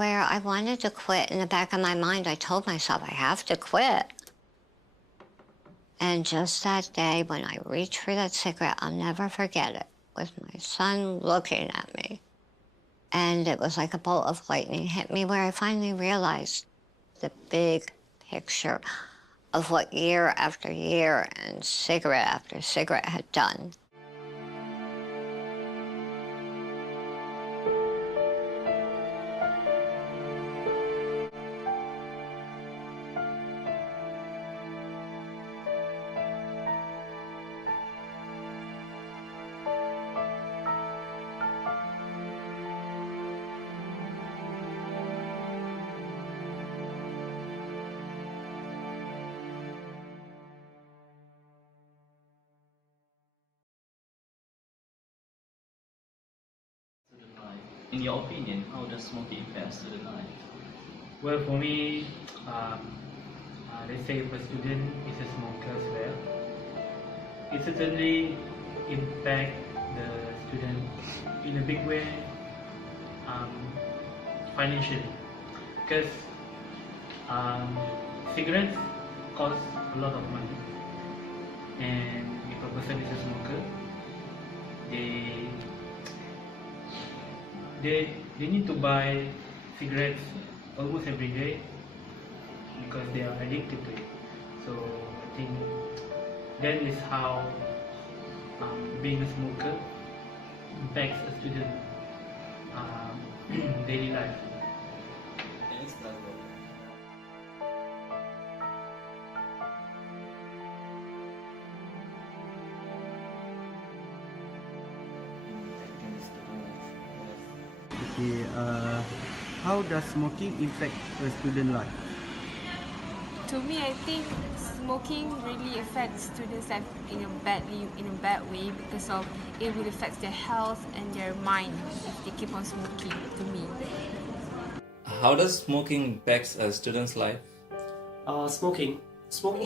where I wanted to quit. In the back of my mind, I told myself, I have to quit. And just that day when I reached for that cigarette, I'll never forget it, with my son looking at me. And it was like a bolt of lightning hit me, where I finally realized the big picture of what year after year and cigarette after cigarette had done. Student life. In your opinion, how does smoking affect student life? Well, for me, let's say if a student is a smoker as well, it certainly impact the student in a big way, um, financially, because cigarettes cost a lot of money, and if a person is a smoker, they they need to buy cigarettes almost every day because they are addicted to it. So I think that is how being a smoker impacts a student daily life. Thanks, Glasgow. Okay, how does smoking impact a student life? To me, I think smoking really affects students' life in a bad way, because of it will affect their health and their mind if they keep on smoking. To me. How does smoking impact a student's life? Smoking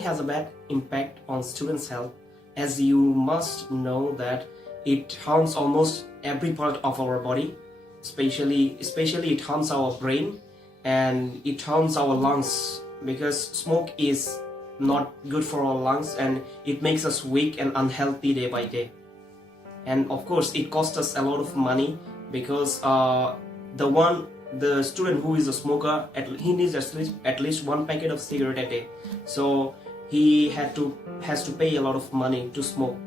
has a bad impact on students' health, as you must know that it harms almost every part of our body, especially it harms our brain, and it harms our lungs, because smoke is not good for our lungs and it makes us weak and unhealthy day by day. And of course it costs us a lot of money, because the student who is a smoker, he needs at least one packet of cigarette a day, so he has to pay a lot of money to smoke.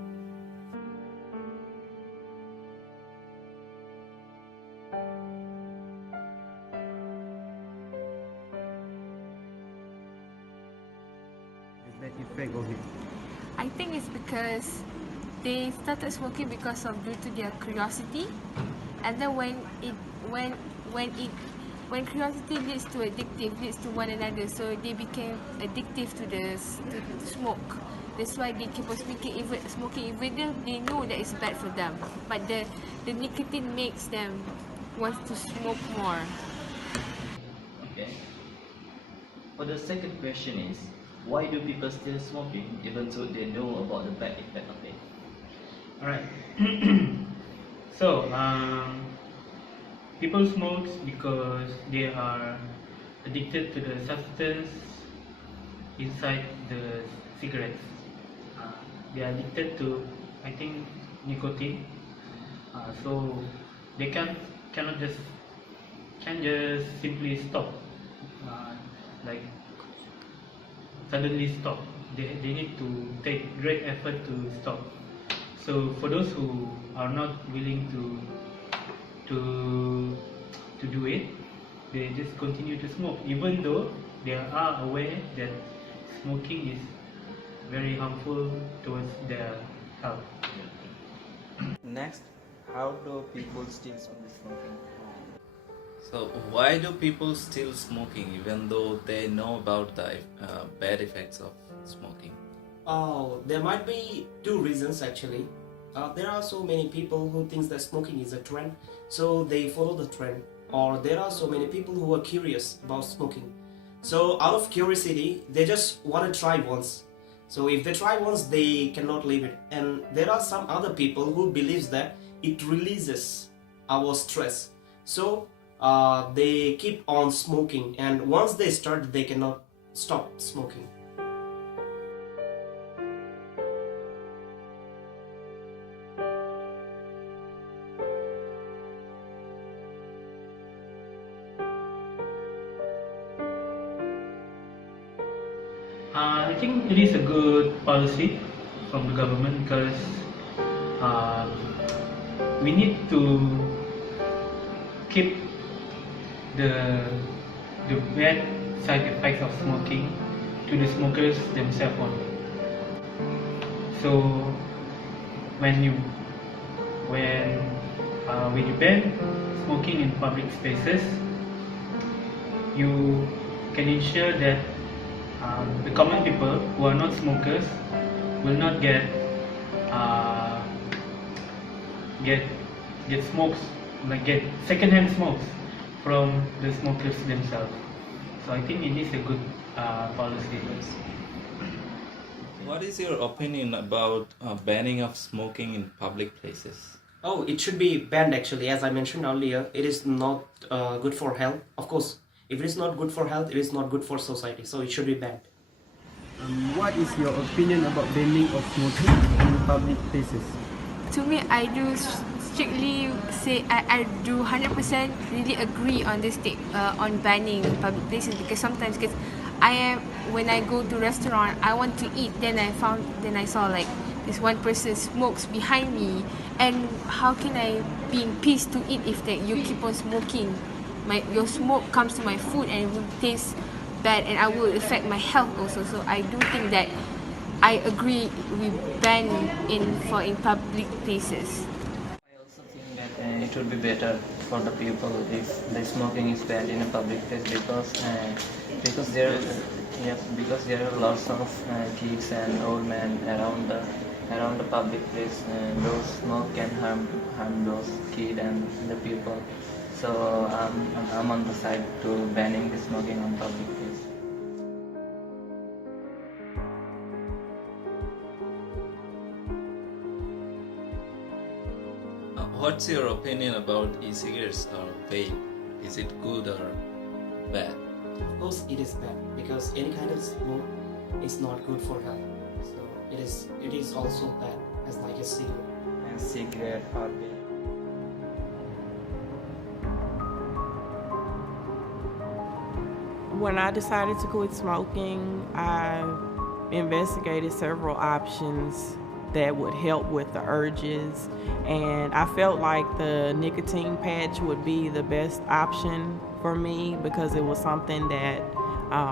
The effect of it. I think it's because they started smoking because of due to their curiosity, and then when curiosity leads to one another, so they became addictive to smoke. That's why they keep on smoking even though they know that it's bad for them, but the nicotine makes them want to smoke more. Okay. For the second question is, why do people still smoking even though they know about the bad effect of it? Alright. So, people smoke because they are addicted to the substance inside the cigarettes. They are addicted to, I think, nicotine. So they can't just simply stop, like suddenly stop. They need to take great effort to stop. So for those who are not willing to do it, they just continue to smoke, even though they are aware that smoking is very harmful towards their health. Next, how do people still smoking? So why do people still smoking even though they know about the bad effects of smoking? Oh, there might be two reasons actually. There are so many people who think that smoking is a trend, so they follow the trend. Or there are so many people who are curious about smoking. So out of curiosity, they just want to try once. So if they try once, they cannot leave it. And there are some other people who believes that it releases our stress. So they keep on smoking, and once they start, they cannot stop smoking. I think it is a good policy from the government because we need to keep the bad side effects of smoking to the smokers themselves only. So when you ban smoking in public spaces, you can ensure that the common people who are not smokers will not get smokes, like get secondhand smokes from the smokers themselves. So I think it is a good policy. What is your opinion about banning of smoking in public places? Oh, it should be banned actually. As I mentioned earlier, it is not good for health. Of course, if it is not good for health, it is not good for society. So it should be banned. What is your opinion about banning of smoking in public places? To me, I do strictly say I do 100% really agree on this on banning public places, because sometimes when I go to restaurant, I want to eat, then I saw like this one person smokes behind me, and how can I be in peace to eat if you keep on smoking? Your smoke comes to my food and it will taste bad, and I will affect my health also. So I do think that I agree we ban in public places. I also think that it would be better for the people if the smoking is banned in a public place, because there are lots of kids and old men around the public place, and those smoke can harm those kids and the people. So I'm on the side to banning the smoking on public place. What's your opinion about e-cigarettes or vape? Is it good or bad? Of course, it is bad, because any kind of smoke is not good for health. So it is also bad as like a cigarette. And cigarette or vape. When I decided to quit smoking, I investigated several options that would help with the urges, and I felt like the nicotine patch would be the best option for me because it was something that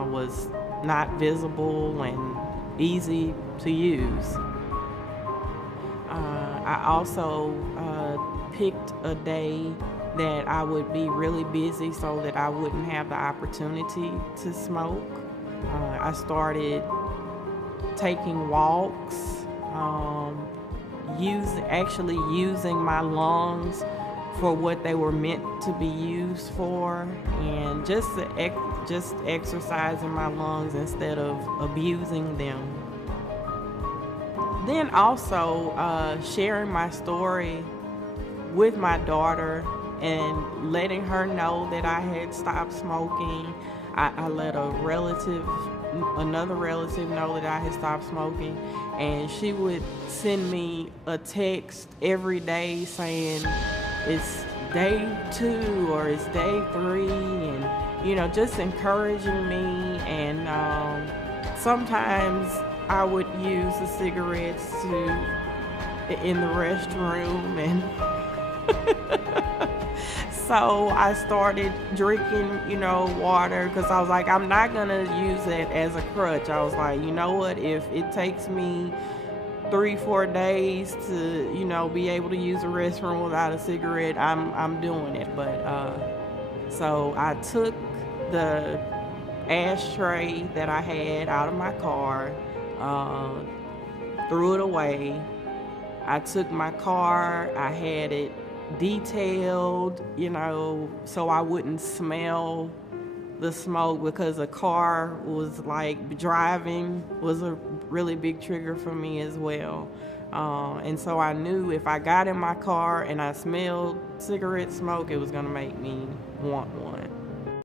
was not visible and easy to use. I also picked a day that I would be really busy so that I wouldn't have the opportunity to smoke. I started taking walks, using my lungs for what they were meant to be used for, and just exercising my lungs instead of abusing them. Then also sharing my story with my daughter and letting her know that I had stopped smoking. I let another relative know that I had stopped smoking, and she would send me a text every day saying it's day 2 or it's day 3, and just encouraging me. And sometimes I would use the cigarettes in the restroom, and so I started drinking, water, because I was like, I'm not gonna use it as a crutch. I was like, you know what, if it takes me 3-4 days to, be able to use a restroom without a cigarette, I'm doing it. But so I took the ashtray that I had out of my car, threw it away. I took my car, I had it detailed, so I wouldn't smell the smoke, because a car was like driving was a really big trigger for me as well. And so I knew if I got in my car and I smelled cigarette smoke, it was gonna make me want one.